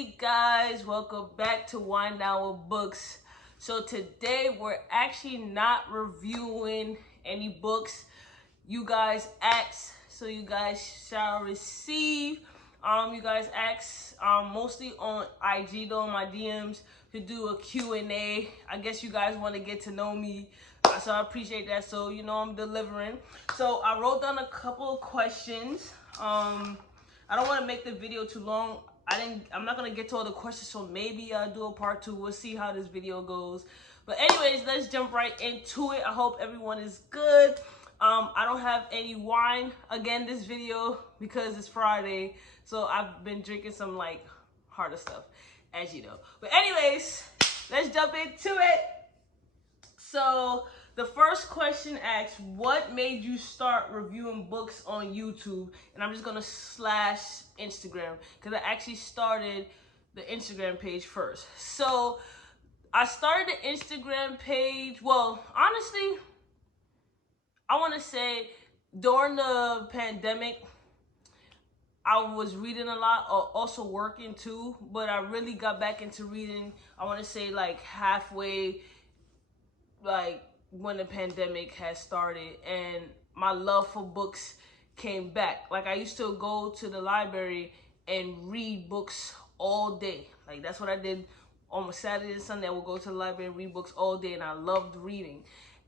Hey guys, welcome back to Wind Down with Books. So today we're actually not reviewing any books. You guys asked, so you guys shall receive. You guys asked mostly on IG though, my DMs, to do a Q&A. I guess you guys want to get to know me, so I appreciate that. So you know I'm delivering. So I wrote down a couple of questions. I don't want to make the video too long. I'm not gonna get to all the questions, so maybe I'll do a part 2. We'll see how this video goes. But anyways, let's jump right into it. I hope everyone is good. I don't have any wine again this video because it's Friday, so I've been drinking some like harder stuff, as you know. But anyways, let's jump into it. So the first question asks, what made you start reviewing books on YouTube? And I'm just gonna slash Instagram because I actually started the Instagram page first. So I started the Instagram page, well, honestly, I want to say during the pandemic, I was reading a lot, also working too, but I really got back into reading, I want to say like halfway, like when the pandemic had started, and my love for books came back. Like I used to go to the library and read books all day. Like that's what I did on Saturday and Sunday. I would go to the library and read books all day, and I loved reading.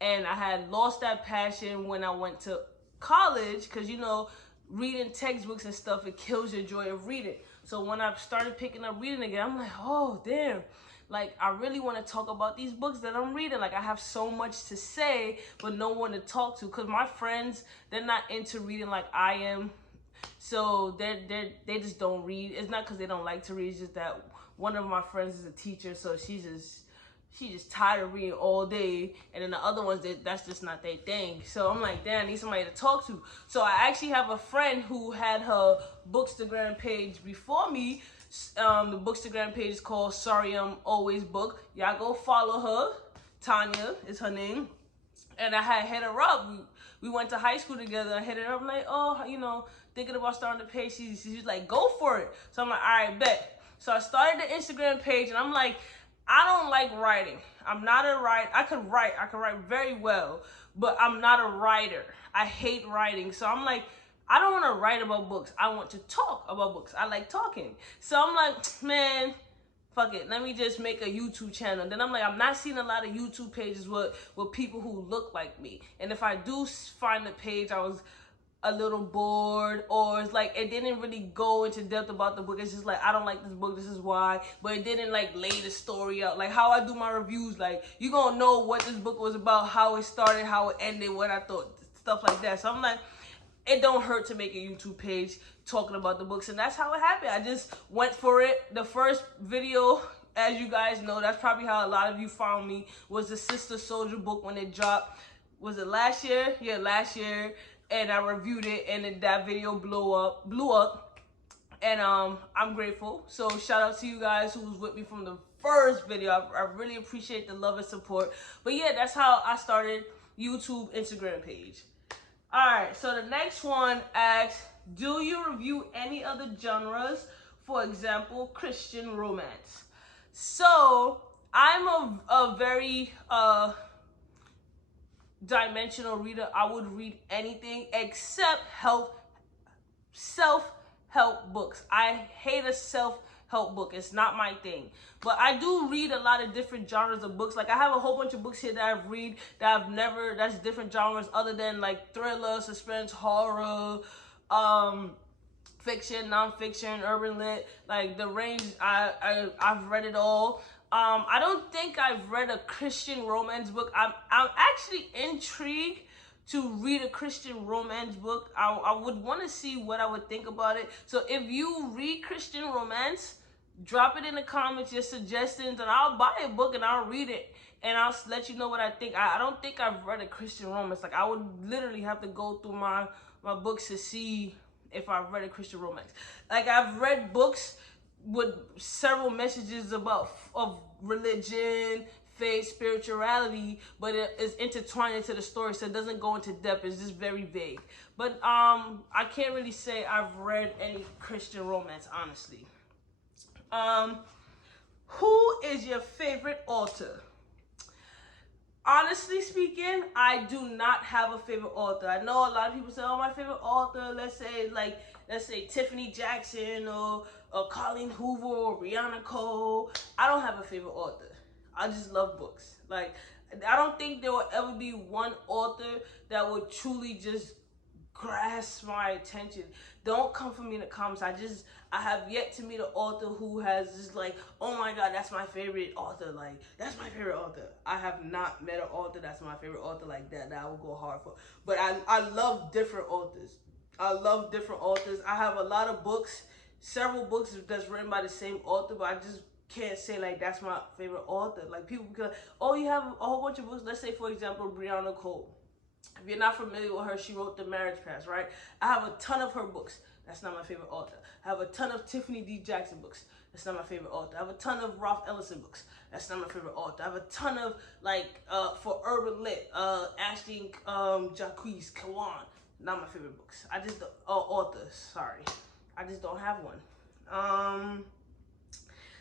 And I had lost that passion when I went to college, because you know, reading textbooks and stuff, it kills your joy of reading. So when I started picking up reading again, I'm like, oh damn, like I really want to talk about these books that I'm reading. Like I have so much to say, but no one to talk to, because my friends, they're not into reading like I am. So they just don't read. It's not because they don't like to read, it's just that one of my friends is a teacher, so she's just tired of reading all day, and then the other ones, that's just not their thing. So I'm like, damn, I need somebody to talk to. So I actually have a friend who had her Bookstagram page before me. The Bookstagram page is called Sorry I'm Always Book. Y'all go follow her. Tanya is her name. And I had hit her up. We went to high school together. I hit her up. I'm like, oh, you know, thinking about starting the page. She's like, go for it. So I'm like, all right, bet. So I started the Instagram page, and I'm like, I don't like writing. I'm not a writer. I can write very well, but I'm not a writer. I hate writing. So I'm like, I don't want to write about books. I want to talk about books. I like talking. So I'm like, man, fuck it. Let me just make a YouTube channel. Then I'm like, I'm not seeing a lot of YouTube pages with people who look like me. And if I do find a page, I was a little bored, or it's like it didn't really go into depth about the book. It's just like, I don't like this book, this is why. But it didn't like lay the story out. Like how I do my reviews, like you gonna know what this book was about, how it started, how it ended, what I thought, stuff like that. So I'm like, it don't hurt to make a YouTube page talking about the books, and that's how it happened. I just went for it. The first video, as you guys know, that's probably how a lot of you found me, was the Sister Soldier book when it dropped. Was it last year? Yeah, last year. And I reviewed it, and then that video blew up. And I'm grateful. So shout out to you guys who was with me from the first video. I really appreciate the love and support. But yeah, that's how I started YouTube Instagram page. Alright, so the next one asks, do you review any other genres? For example, Christian romance. So I'm a very dimensional reader. I would read anything except self-help books. I hate a self-help book. It's not my thing. But I do read a lot of different genres of books. Like I have a whole bunch of books here that I've read that's different genres other than like thriller, suspense, horror, fiction, non-fiction, urban lit. Like the range, I've read it all. I don't think I've read a Christian romance book. I'm actually intrigued to read a Christian romance book. I would want to see what I would think about it. So if you read Christian romance, drop it in the comments, your suggestions, and I'll buy a book and I'll read it. And I'll let you know what I think. I don't think I've read a Christian romance. Like I would literally have to go through my books to see if I've read a Christian romance. Like I've read books with several messages of religion, faith, spirituality, but it is intertwined into the story, so it doesn't go into depth. It's just very vague. But I can't really say I've read any Christian romance, honestly. Who is your favorite author? Honestly speaking, I do not have a favorite author. I know a lot of people say, "Oh, my favorite author." Let's say Tiffany Jackson or Colleen Hoover or Rihanna Cole. I don't have a favorite author. I just love books. Like, I don't think there will ever be one author that would truly just grasp my attention. Don't come for me in the comments. I have yet to meet an author who has just like, oh my god, that's my favorite author. Like, that's my favorite author. I have not met an author that's my favorite author like that I will go hard for. But I love different authors. I love different authors. I have a lot of books, several books that's written by the same author, but I just can't say like that's my favorite author. Like, people because, oh, you have a whole bunch of books. Let's say, for example, Brianna Cole. If you're not familiar with her, she wrote The Marriage Pass, right? I have a ton of her books. That's not my favorite author. I have a ton of Tiffany D. Jackson books. That's not my favorite author. I have a ton of Ralph Ellison books. That's not my favorite author. I have a ton of, like, for Urban Lit, Ashley Jacquees Kawan. Not my favorite books. I just, authors, sorry. I just don't have one.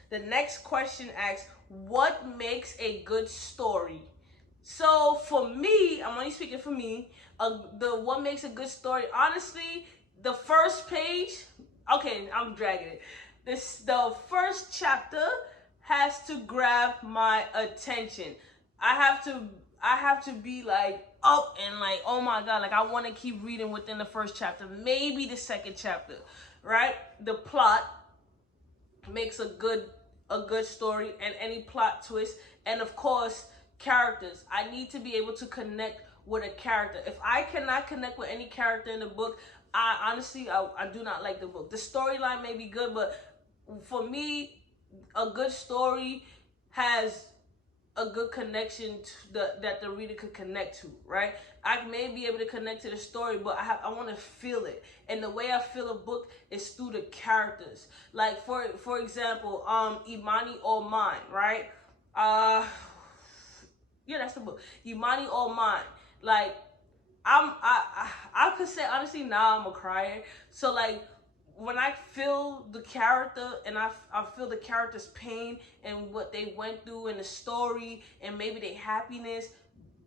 The next question asks, what makes a good story? So for me, I'm only speaking for me, what makes a good story, honestly, the first page, okay, I'm dragging it. The first chapter has to grab my attention. I have to be like up and like, oh my god, like I want to keep reading within the first chapter, maybe the second chapter, right? The plot makes a good story, and any plot twist, and of course, characters. I need to be able to connect with a character. If I cannot connect with any character in the book, I honestly do not like the book. The storyline may be good, but for me, a good story has a good connection to that the reader could connect to, right? I may be able to connect to the story, but I want to feel it. And the way I feel a book is through the characters. Like, for example, Imani All Mine, right? Yeah, that's the book. Imani All Mine. Like, I could say honestly now I'm a crier. So like, when I feel the character and I feel the character's pain and what they went through and the story and maybe their happiness,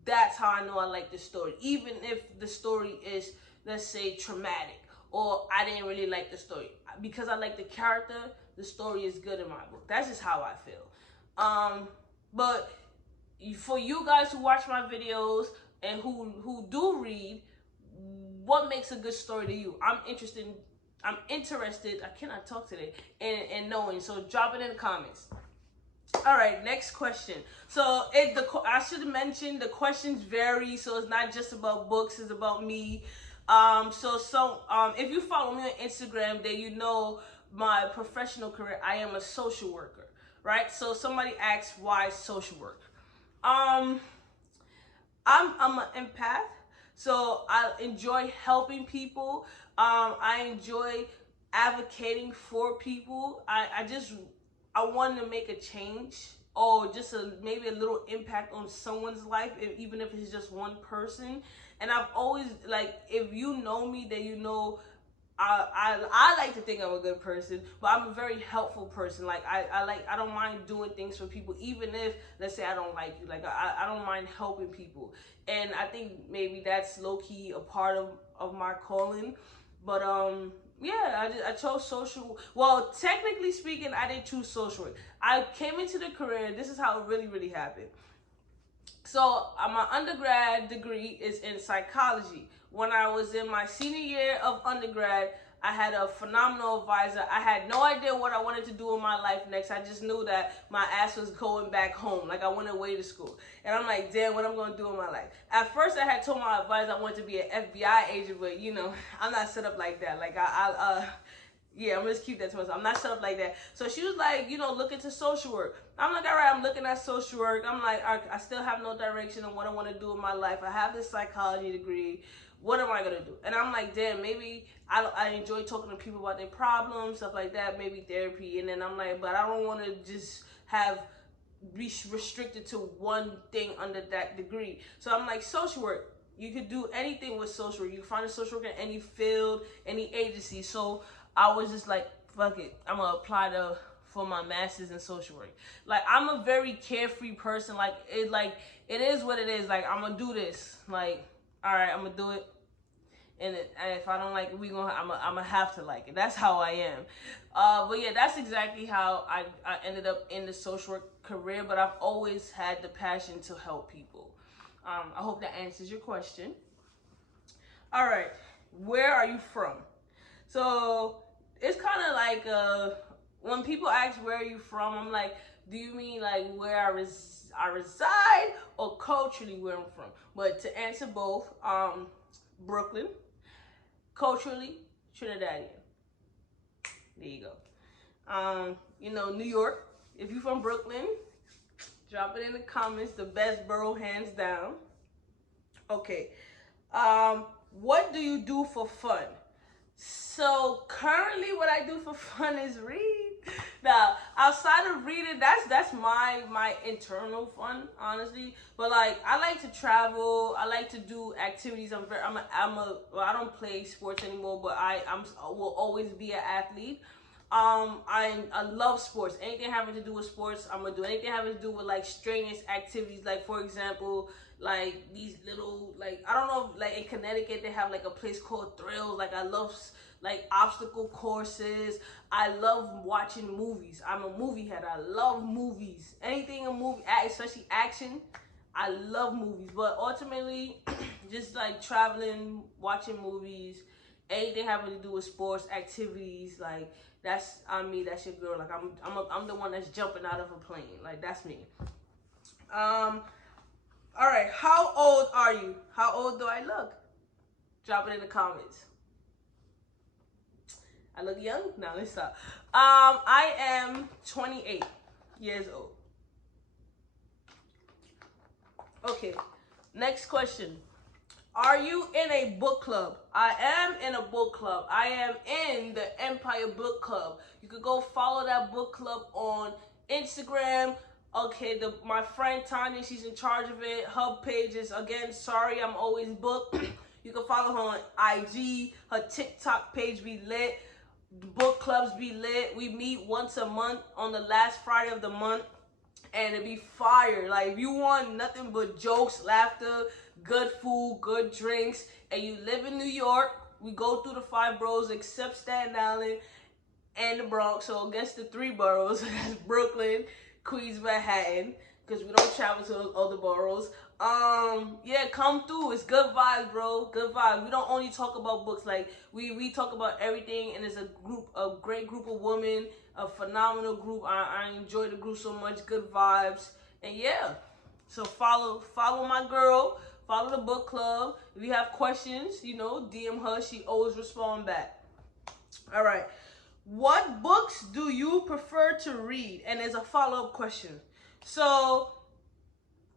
that's how I know I like the story. Even if the story is, let's say, traumatic or I didn't really like the story. Because I like the character, the story is good in my book. That's just how I feel. But for you guys who watch my videos and who do read, what makes a good story to you? I'm interested, I cannot talk today, in knowing. So drop it in the comments. All right, next question. So I should mention the questions vary, so it's not just about books, it's about me. If you follow me on Instagram, then you know my professional career. I am a social worker, right? So somebody asked, why social work? I'm an empath, so I enjoy helping people. I enjoy advocating for people. I want to make a change, or just maybe a little impact on someone's life, even if it's just one person. And I've always, like, if you know me, then you know I like to think I'm a good person, but I'm a very helpful person. Like, I don't mind doing things for people, even if, let's say, I don't like you. Like, I don't mind helping people. And I think maybe that's low-key a part of my calling. But yeah, I chose social. Well, technically speaking, I didn't choose social work. I came into the career, this is how it really happened. So my undergrad degree is in psychology. When I was in my senior year of undergrad, I had a phenomenal advisor. I had no idea what I wanted to do in my life next. I just knew that my ass was going back home. Like, I went away to school. And I'm like, damn, what I'm going to do in my life? At first, I had told my advisor I wanted to be an FBI agent, but, you know, I'm not set up like that. Like, yeah, I'm gonna just keep that to myself. I'm not set up like that. So she was like, you know, look into social work. I'm like, all right, I'm looking at social work. I'm like, I still have no direction on what I want to do in my life. I have this psychology degree. What am I gonna do? And I'm like, damn, maybe I enjoy talking to people about their problems, stuff like that, maybe therapy. And then I'm like, but I don't want to just be restricted to one thing under that degree. So I'm like, social work. You could do anything with social work. You can find a social worker in any field, any agency. So I was just like, fuck it, I'm gonna apply to for my master's in social work. Like, I'm a very carefree person. Like it is what it is. Like, I'm gonna do this. Like, all right, I'm gonna do it. And if I don't like it, I'm gonna have to like it. That's how I am. But yeah, that's exactly how I ended up in the social work career. But I've always had the passion to help people. I hope that answers your question. All right, where are you from? So it's kind of like when people ask where are you from, I'm like, do you mean like where I reside, or culturally where I'm from? But to answer both, Brooklyn. Culturally, Trinidadian. There you go. New York. If you're from Brooklyn, drop it in the comments. The best borough, hands down. Okay. What do you do for fun? So currently, what I do for fun is read. Now, outside of reading, that's my internal fun, honestly. But like, I like to travel. I like to do activities. Well, I don't play sports anymore, but I will always be an athlete. I love sports. Anything having to do with sports, I'm gonna do. Anything having to do with like strenuous activities, like for example, like these little, like, I don't know, like in Connecticut they have like a place called Thrills. Like, I love like obstacle courses. I love watching movies. I'm a movie head. I love movies. Anything a movie, especially action. I love movies, but ultimately, just like traveling, watching movies, anything having to do with sports activities, like that's me. That's your girl. Like, I'm the one that's jumping out of a plane. Like, that's me. All right. How old are you? How old do I look? Drop it in the comments. I look young? No, let's stop. I am 28 years old. Okay. Next question. Are you in a book club? I am in a book club. I am in the Empire Book Club. You could go follow that book club on Instagram. Okay, my friend Tanya, she's in charge of it. Her page is, again, sorry, I'm always booked. You can follow her on IG. Her TikTok page be lit. The book clubs be lit. We meet once a month on the last Friday of the month. And it be fire. Like, if you want nothing but jokes, laughter, good food, good drinks, and you live in New York, we go through the 5 boroughs except Staten Island and the Bronx. So against the 3 boroughs, that's Brooklyn, Queens, Manhattan, because we don't travel to other boroughs. Yeah, come through. It's good vibes, bro. Good vibes. We don't only talk about books. Like, we talk about everything, and it's a great group of women, a phenomenal group. I enjoy the group so much. Good vibes. And yeah, so follow my girl. Follow the book club. If you have questions, DM her. She always respond back. All right. What books do you prefer to read? And there's a follow-up question. So,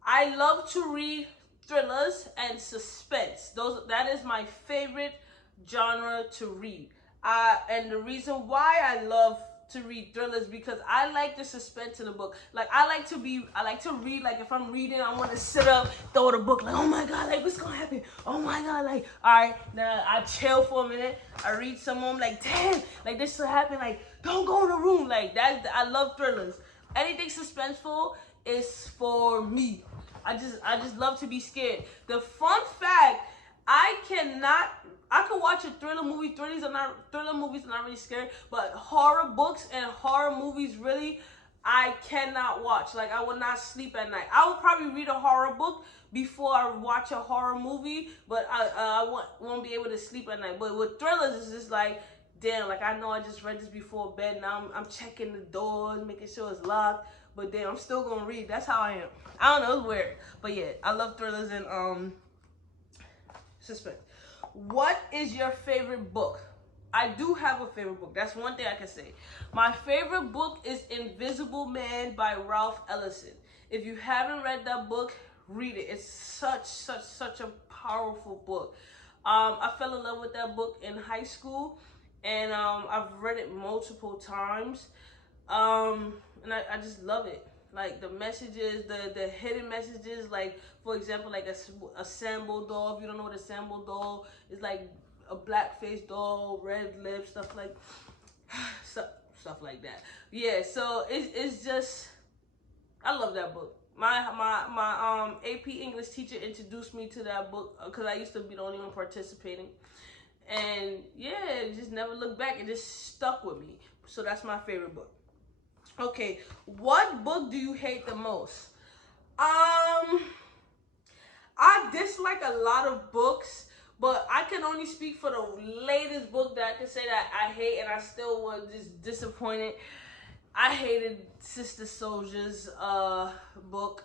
I love to read thrillers and suspense. That is my favorite genre to read. And the reason why I love to read thrillers, because I like the suspense in the book. Like, I like to read, like, if I'm reading, I want to sit up, throw the book, like, oh my God, like, what's gonna happen? Oh my God, like, all right, now I chill for a minute. I read some of them, like, damn, like, this will happen, like, don't go in the room, like, I love thrillers. Anything suspenseful is for me. I just love to be scared. The fun fact, I could watch a thriller movie. Thriller movies are not really scary, but horror books and horror movies, really, I cannot watch. Like, I would not sleep at night. I would probably read a horror book before I watch a horror movie, but I won't be able to sleep at night. But with thrillers, it's just like, damn, like, I know I just read this before bed. Now I'm checking the doors, making sure it's locked. But damn, I'm still gonna read. That's how I am. I don't know, it's weird. But yeah, I love thrillers and suspense. What is your favorite book? I do have a favorite book. That's one thing I can say. My favorite book is Invisible Man by Ralph Ellison. If you haven't read that book, read it. It's such a powerful book. I fell in love with that book in high school, and I've read it multiple times. And I just love it. Like, the messages, the hidden messages, like, for example, like a Sambo doll. If you don't know what a Sambo doll is, like a black face doll, red lips, stuff like stuff like that. Yeah, so it's just, I love that book. My AP English teacher introduced me to that book because I used to be the only one participating, and yeah, it just never looked back. It just stuck with me. So that's my favorite book. Okay, what book do you hate the most? I dislike a lot of books, but I can only speak for the latest book that I can say that I hate, and I still was just disappointed. I hated Sister Souljah's book.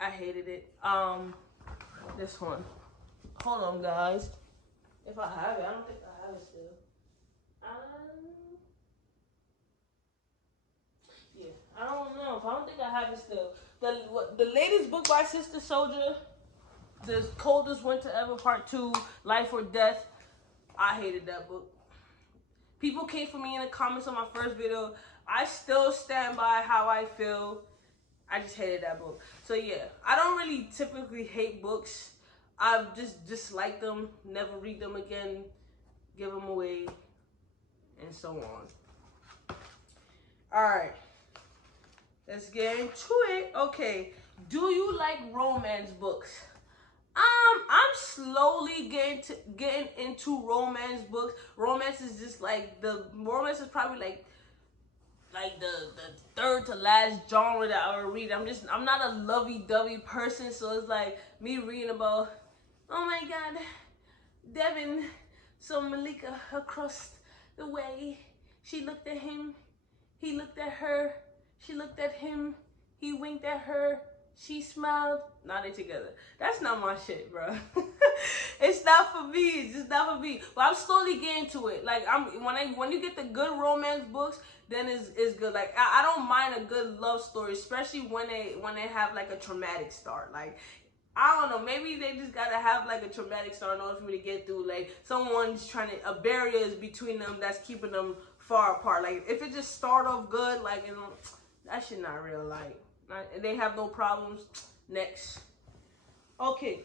I hated it. This one. Hold on, guys. If I have it, I don't think I have it still. Yeah, I don't know. I don't think I have it still. The latest book by Sister Souljah, The Coldest Winter Ever Part 2, Life or Death. I hated that book. People came for me in the comments on my first video. I still stand by how I feel. I just hated that book. So yeah, I don't really typically hate books. I just dislike them, never read them again, give them away, and so on. All right, let's get into it. Okay, do you like romance books? I'm slowly getting into romance books. Romance is just like romance is probably like the third to last genre that I would read. I'm not a lovey-dovey person, so it's like me reading about, oh my God, Devin, so Malika across the way, she looked at him, he looked at her, she looked at him, he winked at her, she smiled. Now they together. That's not my shit, bro. It's not for me. It's just not for me. But I'm slowly getting to it. Like when you get the good romance books, then it's good. Like I don't mind a good love story, especially when they have like a traumatic start. Like I don't know, maybe they just gotta have like a traumatic start in order for me to get through. Like someone's a barrier is between them that's keeping them far apart. Like if it just start off good, like that shit not real. Like they have no problems. Next. Okay.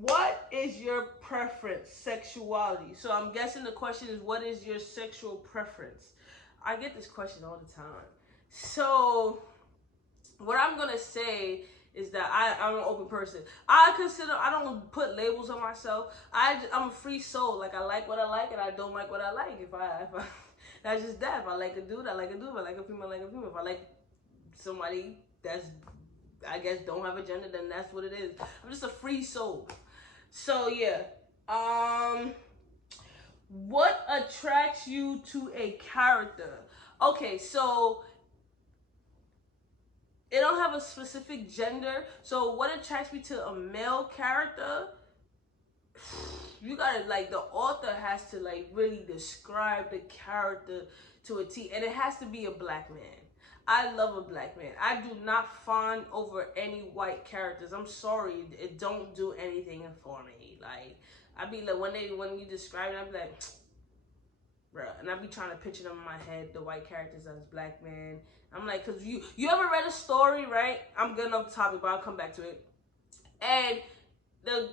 What is your preference? Sexuality. So I'm guessing the question is, what is your sexual preference? I get this question all the time. So what I'm gonna say is that I'm an open person. I don't put labels on myself. I'm a free soul. Like I like what I like and I don't like what I like. If I that's just that. If I like a dude, I like a dude. If I like a female, I like a female. If I like somebody that's, I guess, don't have a gender, then that's what it is. I'm just a free soul. So yeah. What attracts you to a character? Okay, so it don't have a specific gender. So what attracts me to a male character? You gotta, like, the author has to like really describe the character to a T, and it has to be a black man. I love a black man. I do not fawn over any white characters. I'm sorry, it don't do anything for me. Like I be like when you describe it, I be like, bruh, and I be trying to picture them in my head, the white characters as black men. I'm like, cause you ever read a story, right? I'm getting off the topic, but I'll come back to it. And the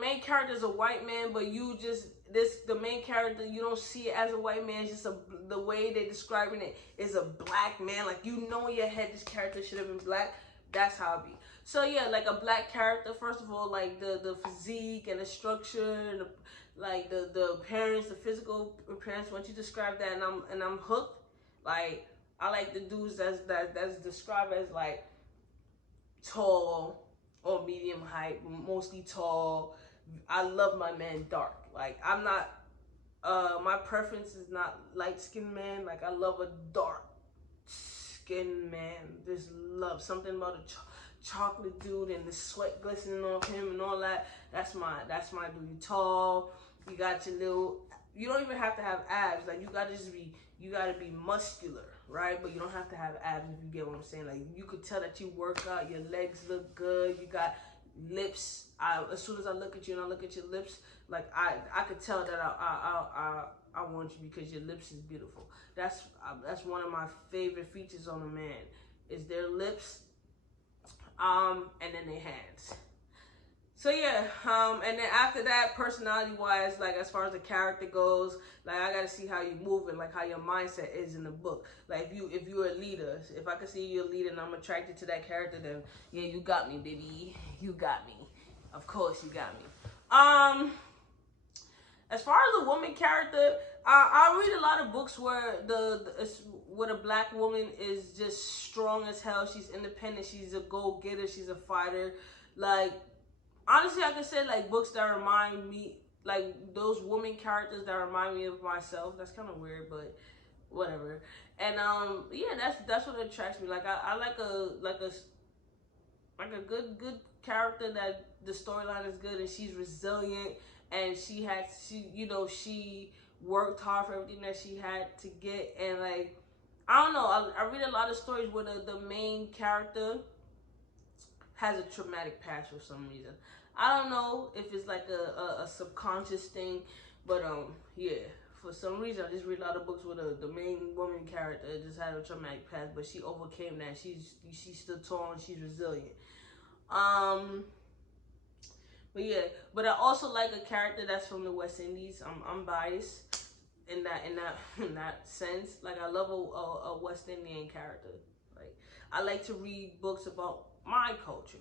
main character is a white man, but the main character, you don't see it as a white man. It's just the way they're describing it is a black man. Like, you know in your head this character should have been black. That's how it be. So yeah, like a black character, first of all, like the physique and the structure and the appearance, the physical appearance. Once you describe that, and I'm hooked. Like I like the dudes that's described as like tall or medium height, mostly tall. I love my man dark. Like I'm not, my preference is not light skinned man. Like I love a dark skinned man. Just love something about a chocolate dude and the sweat glistening off him and all that. That's my dude. You tall. You got your little. You don't even have to have abs. Like you gotta be muscular, right? But you don't have to have abs, if you get what I'm saying. Like you could tell that you work out. Your legs look good. You got lips. As soon as I look at you and I look at your lips, like I could tell that I want you because your lips is beautiful. That's one of my favorite features on a man is their lips, and then their hands. So yeah, and then after that, personality wise, like as far as the character goes, like I gotta see how you move and like how your mindset is in the book. Like if you're a leader, if I can see you're a leader and I'm attracted to that character, then yeah, you got me, baby. You got me. Of course you got me. As far as a woman character, I read a lot of books where where the black woman is just strong as hell. She's independent. She's a go getter. She's a fighter. Like honestly, I can say like books that remind me, like those woman characters that remind me of myself. That's kind of weird, but whatever. And yeah, that's what attracts me. Like I like a good character that the storyline is good and she's resilient and she worked hard for everything that she had to get. And like I don't know, I read a lot of stories where the main character has a traumatic past for some reason. I don't know if it's like a subconscious thing, but yeah, for some reason I just read a lot of books where the main woman character just had a traumatic past, but she overcame that. She stood tall and she's resilient. Um, but yeah, but I also like a character that's from the West Indies. I'm biased in that sense. Like I love a West Indian character. Like I like to read books about my culture.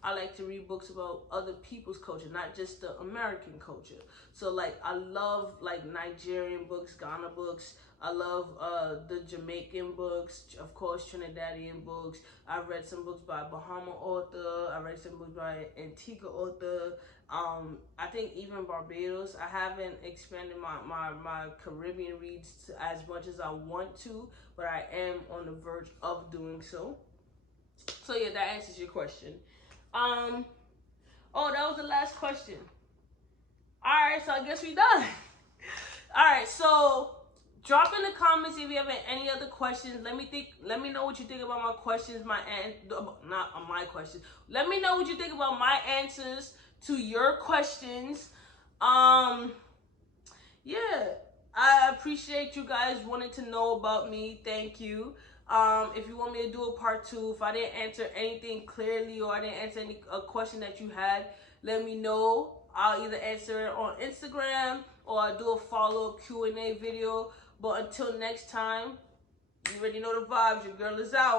I like to read books about other people's culture, not just the American culture. So like I love like Nigerian books, Ghana books. I love the Jamaican books, of course Trinidadian books. I've read some books by Bahama author. I read some books by Antigua author. I think even Barbados. I haven't expanded my Caribbean reads as much as I want to, but I am on the verge of doing so. So yeah, that answers your question. Oh, that was the last question. All right, so I guess we done. All right, so drop in the comments if you have any other questions. Let me know what you think about my questions, not my questions. Let me know what you think about my answers to your questions. Yeah, I appreciate you guys wanting to know about me. Thank you. If you want me to do a part 2, if I didn't answer anything clearly or I didn't answer a question that you had, let me know. I'll either answer it on Instagram or I'll do a follow-up Q&A video. But until next time, you already know the vibes. Your girl is out.